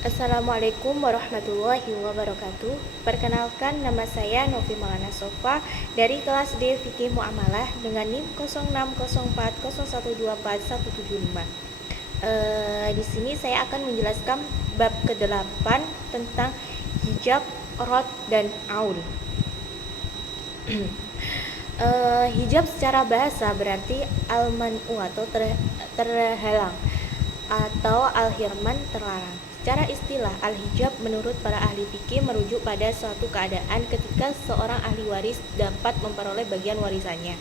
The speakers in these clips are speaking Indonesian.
Assalamualaikum warahmatullahi wabarakatuh. Perkenalkan, nama saya Novi Maulana Sofa dari kelas D Fikih Muamalah dengan NIM 0604012475. Di sini saya akan menjelaskan bab ke-8 tentang hijab, rod, dan aul. Hijab secara bahasa berarti al-man'u atau terhalang, atau al-hirman terlarang. Secara istilah, al-hijab menurut para ahli fikih merujuk pada suatu keadaan ketika seorang ahli waris dapat memperoleh bagian warisannya,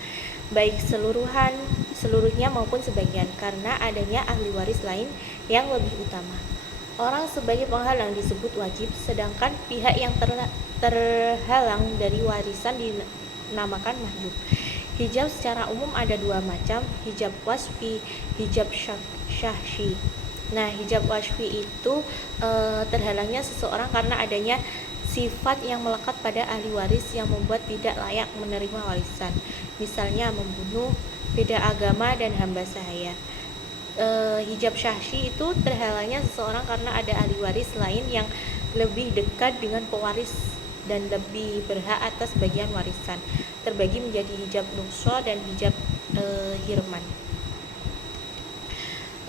baik seluruhnya maupun sebagian, karena adanya ahli waris lain yang lebih utama. Orang sebagai penghalang disebut wajib, sedangkan pihak yang terhalang dari warisan dinamakan mahjub. Hijab secara umum ada dua macam, hijab wasfi, hijab syahsi. Nah, hijab wasfi itu terhalangnya seseorang karena adanya sifat yang melekat pada ahli waris yang membuat tidak layak menerima warisan. Misalnya membunuh, beda agama, dan hamba sahaya. Hijab syahsi itu terhalangnya seseorang karena ada ahli waris lain yang lebih dekat dengan pewaris dan lebih berhak atas bagian warisan, terbagi menjadi hijab nuqsa dan hijab hirman.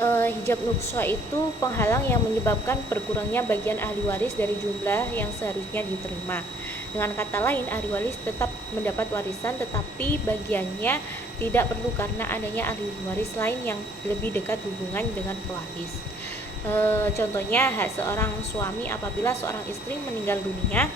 Hijab nuqsa itu penghalang yang menyebabkan berkurangnya bagian ahli waris dari jumlah yang seharusnya diterima. Dengan kata lain, ahli waris tetap mendapat warisan tetapi bagiannya tidak perlu karena adanya ahli waris lain yang lebih dekat hubungan dengan pewaris. Contohnya, hak seorang suami apabila seorang istri meninggal dunia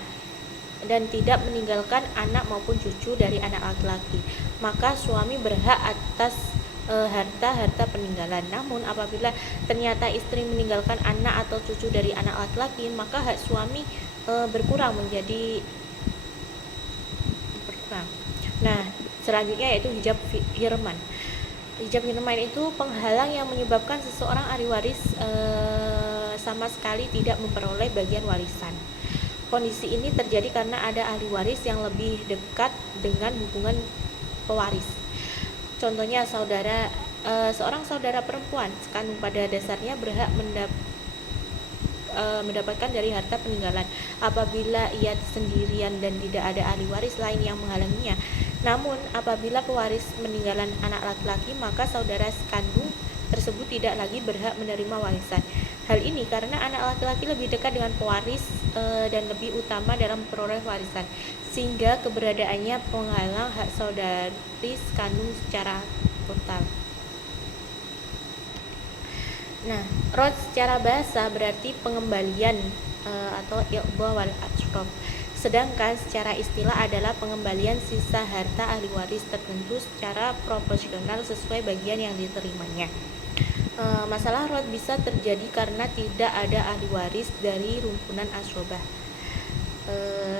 dan tidak meninggalkan anak maupun cucu dari anak laki-laki, maka suami berhak atas harta peninggalan. Namun apabila ternyata istri meninggalkan anak atau cucu dari anak laki-laki, maka hak suami berkurang. Nah, selanjutnya yaitu hijab hirman. Hijab hirman itu penghalang yang menyebabkan seseorang ahli waris sama sekali tidak memperoleh bagian warisan. Kondisi ini terjadi karena ada ahli waris yang lebih dekat dengan hubungan pewaris. Contohnya seorang saudara perempuan sekandung pada dasarnya berhak mendapatkan dari harta peninggalan apabila ia sendirian dan tidak ada ahli waris lain yang menghalanginya. Namun apabila pewaris meninggalan anak laki-laki, maka saudara sekandung tersebut tidak lagi berhak menerima warisan. Hal ini karena anak laki-laki lebih dekat dengan pewaris dan lebih utama dalam memperoleh warisan, sehingga keberadaannya penghalang hak saudari sekandung secara total. Nah, rod secara bahasa berarti pengembalian atau iqdha wal ashraf. Sedangkan secara istilah adalah pengembalian sisa harta ahli waris tertentu secara proporsional sesuai bagian yang diterimanya. Masalah rod bisa terjadi karena tidak ada ahli waris dari rumpunan asobah.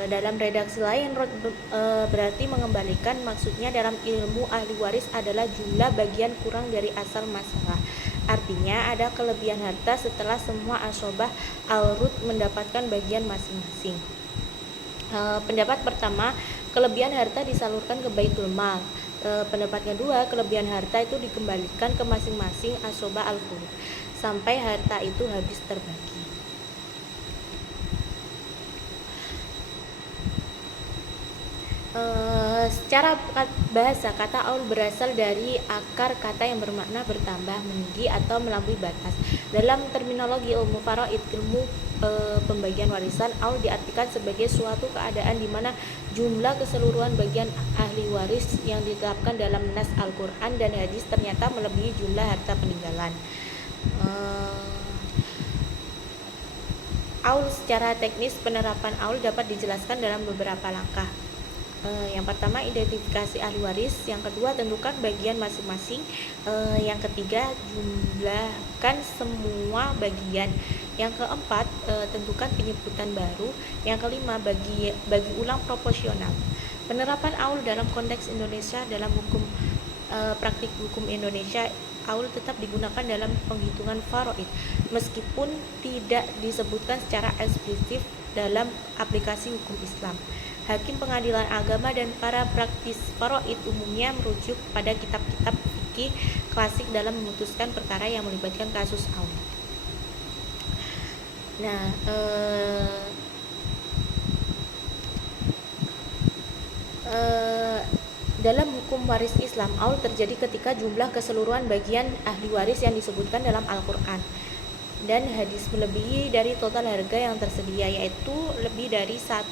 Dalam redaksi lain, rod berarti mengembalikan. Maksudnya dalam ilmu ahli waris adalah jumlah bagian kurang dari asal masalah. Artinya ada kelebihan harta setelah semua asobah al-rud mendapatkan bagian masing-masing. Pendapat pertama, kelebihan harta disalurkan ke Baitul Mal. Pendapat kedua, kelebihan harta itu dikembalikan ke masing-masing asobah al-furud sampai harta itu habis terbagi. Secara bahasa, kata aul berasal dari akar kata yang bermakna bertambah, meninggi, atau melampaui batas. Dalam terminologi ilmu faraid, ilmu pembagian warisan, aul diartikan sebagai suatu keadaan di mana jumlah keseluruhan bagian ahli waris yang ditetapkan dalam nas Al-Quran dan hadis ternyata melebihi jumlah harta peninggalan. Aul secara teknis, penerapan aul dapat dijelaskan dalam beberapa langkah. Yang pertama, identifikasi ahli waris. Yang kedua, tentukan bagian masing-masing. Yang ketiga, jumlahkan semua bagian. Yang keempat, tentukan penyebutan baru. Yang kelima, bagi ulang proporsional. Penerapan aul dalam konteks Indonesia. Dalam hukum praktik hukum Indonesia, aul tetap digunakan dalam penghitungan faraid meskipun tidak disebutkan secara eksplisit dalam aplikasi hukum Islam. Hakim pengadilan agama dan para praktis faraid umumnya merujuk pada kitab-kitab fikih klasik dalam memutuskan perkara yang melibatkan kasus aul. Nah, eh, dalam hukum waris Islam, aul terjadi ketika jumlah keseluruhan bagian ahli waris yang disebutkan dalam Al-Quran dan hadis melebihi dari total harga yang tersedia, yaitu lebih dari 1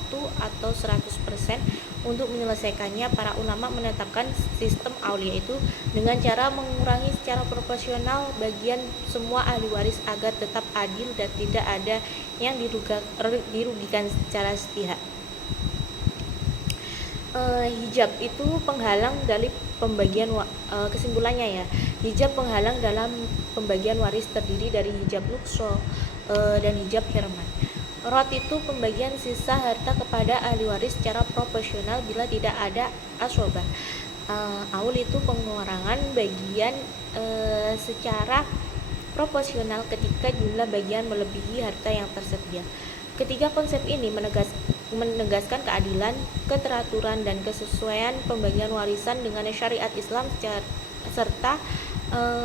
atau 100%. Untuk menyelesaikannya, para ulama menetapkan sistem aul, yaitu dengan cara mengurangi secara proporsional bagian semua ahli waris agar tetap adil dan tidak ada yang dirugikan secara sepihak. Hijab itu penghalang dari pembagian kesimpulannya ya, hijab penghalang dalam pembagian waris terdiri dari hijab nukso dan hijab hirman. Rot itu pembagian sisa harta kepada ahli waris secara proporsional bila tidak ada asobah. Aul itu pengurangan bagian secara proporsional ketika jumlah bagian melebihi harta yang tersedia. Ketiga konsep ini menegaskan keadilan, keteraturan, dan kesesuaian pembagian warisan dengan syariat Islam serta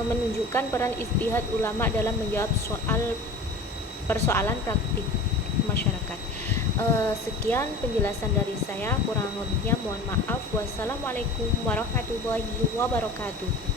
menunjukkan peran ijtihad ulama dalam menjawab persoalan praktik masyarakat. Sekian penjelasan dari saya, kurang lebihnya mohon maaf. Wassalamualaikum warahmatullahi wabarakatuh.